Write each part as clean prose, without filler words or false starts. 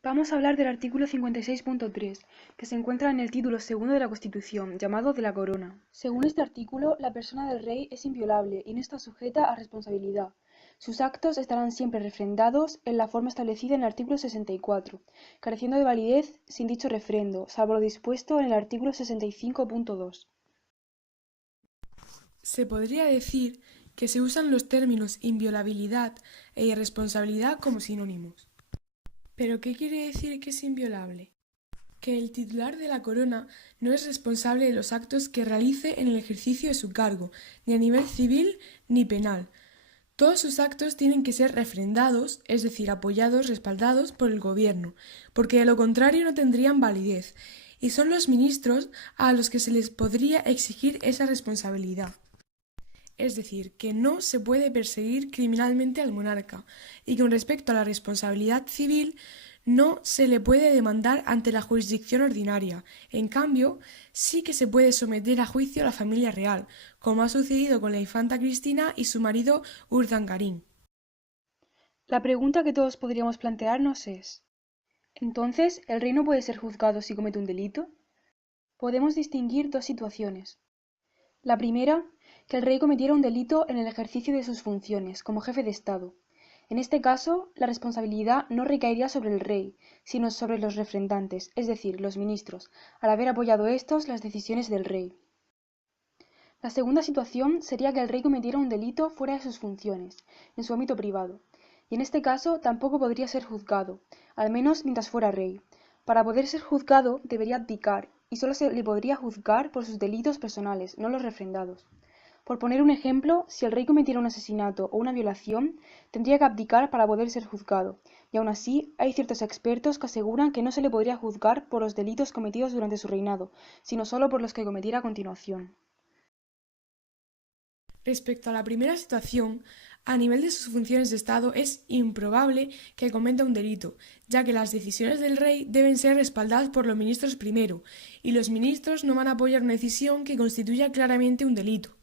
Vamos a hablar del artículo 56.3, que se encuentra en el título segundo de la Constitución, llamado de la Corona. Según este artículo, la persona del rey es inviolable y no está sujeta a responsabilidad. Sus actos estarán siempre refrendados en la forma establecida en el artículo 64, careciendo de validez sin dicho refrendo, salvo lo dispuesto en el artículo 65.2. Se podría decir que se usan los términos inviolabilidad e irresponsabilidad como sinónimos. ¿Pero qué quiere decir que es inviolable? Que el titular de la corona no es responsable de los actos que realice en el ejercicio de su cargo, ni a nivel civil ni penal. Todos sus actos tienen que ser refrendados, es decir, apoyados, respaldados por el gobierno, porque de lo contrario no tendrían validez, y son los ministros a los que se les podría exigir esa responsabilidad. Es decir, que no se puede perseguir criminalmente al monarca, y con respecto a la responsabilidad civil, no se le puede demandar ante la jurisdicción ordinaria. En cambio, sí que se puede someter a juicio a la familia real, como ha sucedido con la infanta Cristina y su marido Urdangarín. La pregunta que todos podríamos plantearnos es, ¿entonces el rey no puede ser juzgado si comete un delito? Podemos distinguir dos situaciones. La primera, que el rey cometiera un delito en el ejercicio de sus funciones como jefe de Estado. En este caso, la responsabilidad no recaería sobre el rey, sino sobre los refrendantes, es decir, los ministros, al haber apoyado estos las decisiones del rey. La segunda situación sería que el rey cometiera un delito fuera de sus funciones, en su ámbito privado, y en este caso tampoco podría ser juzgado, al menos mientras fuera rey. Para poder ser juzgado debería abdicar, y solo se le podría juzgar por sus delitos personales, no los refrendados. Por poner un ejemplo, si el rey cometiera un asesinato o una violación, tendría que abdicar para poder ser juzgado, y aun así hay ciertos expertos que aseguran que no se le podría juzgar por los delitos cometidos durante su reinado, sino solo por los que cometiera a continuación. Respecto a la primera situación, a nivel de sus funciones de Estado es improbable que cometa un delito, ya que las decisiones del rey deben ser respaldadas por los ministros primero, y los ministros no van a apoyar una decisión que constituya claramente un delito.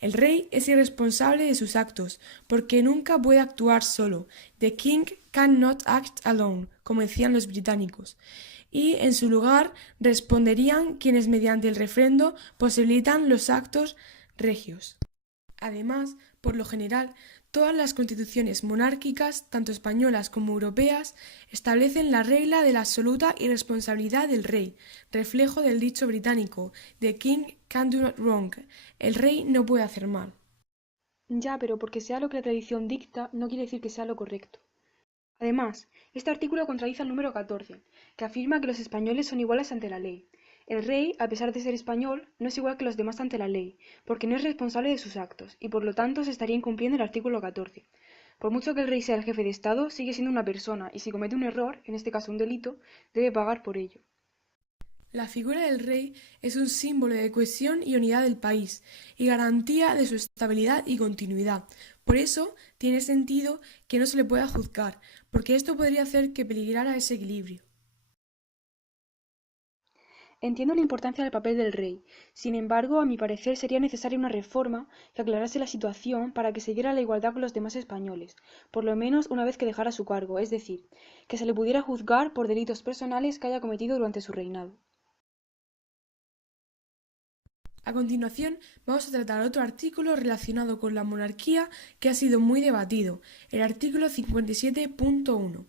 El rey es irresponsable de sus actos, porque nunca puede actuar solo. The king cannot act alone, como decían los británicos. Y en su lugar responderían quienes mediante el refrendo posibilitan los actos regios. Además, por lo general, todas las constituciones monárquicas, tanto españolas como europeas, establecen la regla de la absoluta irresponsabilidad del rey, reflejo del dicho británico "The king can do no wrong", el rey no puede hacer mal. Ya, pero porque sea lo que la tradición dicta, no quiere decir que sea lo correcto. Además, este artículo contradice al número 14, que afirma que los españoles son iguales ante la ley. El rey, a pesar de ser español, no es igual que los demás ante la ley, porque no es responsable de sus actos, y por lo tanto se estaría incumpliendo el artículo 14. Por mucho que el rey sea el jefe de Estado, sigue siendo una persona, y si comete un error, en este caso un delito, debe pagar por ello. La figura del rey es un símbolo de cohesión y unidad del país, y garantía de su estabilidad y continuidad. Por eso tiene sentido que no se le pueda juzgar, porque esto podría hacer que peligrara ese equilibrio. Entiendo la importancia del papel del rey. Sin embargo, a mi parecer sería necesaria una reforma que aclarase la situación para que se diera la igualdad con los demás españoles, por lo menos una vez que dejara su cargo, es decir, que se le pudiera juzgar por delitos personales que haya cometido durante su reinado. A continuación, vamos a tratar otro artículo relacionado con la monarquía que ha sido muy debatido, el artículo 57.1.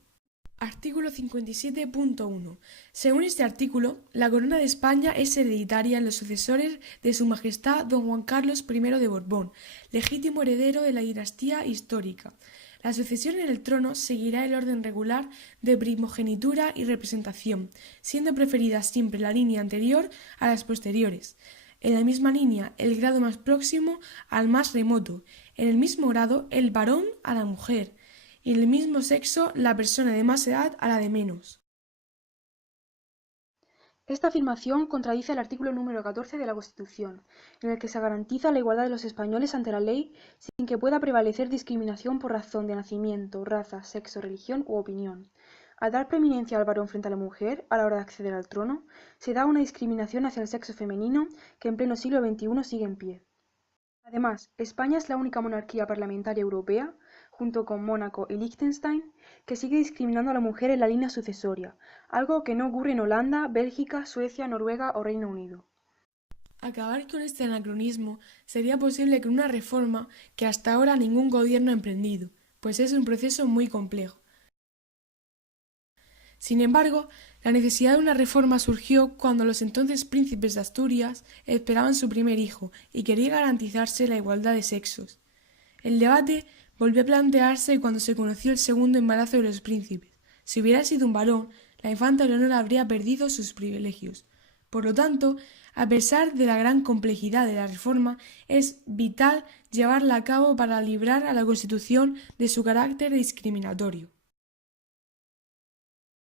Artículo 57.1. Según este artículo, la corona de España es hereditaria en los sucesores de Su Majestad Don Juan Carlos I de Borbón, legítimo heredero de la dinastía histórica. La sucesión en el trono seguirá el orden regular de primogenitura y representación, siendo preferida siempre la línea anterior a las posteriores. En la misma línea, el grado más próximo al más remoto, en el mismo grado, el varón a la mujer, y en el mismo sexo la persona de más edad a la de menos. Esta afirmación contradice el artículo número 14 de la Constitución, en el que se garantiza la igualdad de los españoles ante la ley sin que pueda prevalecer discriminación por razón de nacimiento, raza, sexo, religión u opinión. Al dar preeminencia al varón frente a la mujer a la hora de acceder al trono, se da una discriminación hacia el sexo femenino que en pleno siglo XXI sigue en pie. Además, España es la única monarquía parlamentaria europea, junto con Mónaco y Liechtenstein, que sigue discriminando a la mujer en la línea sucesoria, algo que no ocurre en Holanda, Bélgica, Suecia, Noruega o Reino Unido. Acabar con este anacronismo sería posible con una reforma que hasta ahora ningún gobierno ha emprendido, pues es un proceso muy complejo. Sin embargo, la necesidad de una reforma surgió cuando los entonces príncipes de Asturias esperaban su primer hijo y quería garantizarse la igualdad de sexos. El debate volvió a plantearse cuando se conoció el segundo embarazo de los príncipes. Si hubiera sido un varón, la infanta Leonora habría perdido sus privilegios. Por lo tanto, a pesar de la gran complejidad de la reforma, es vital llevarla a cabo para librar a la Constitución de su carácter discriminatorio.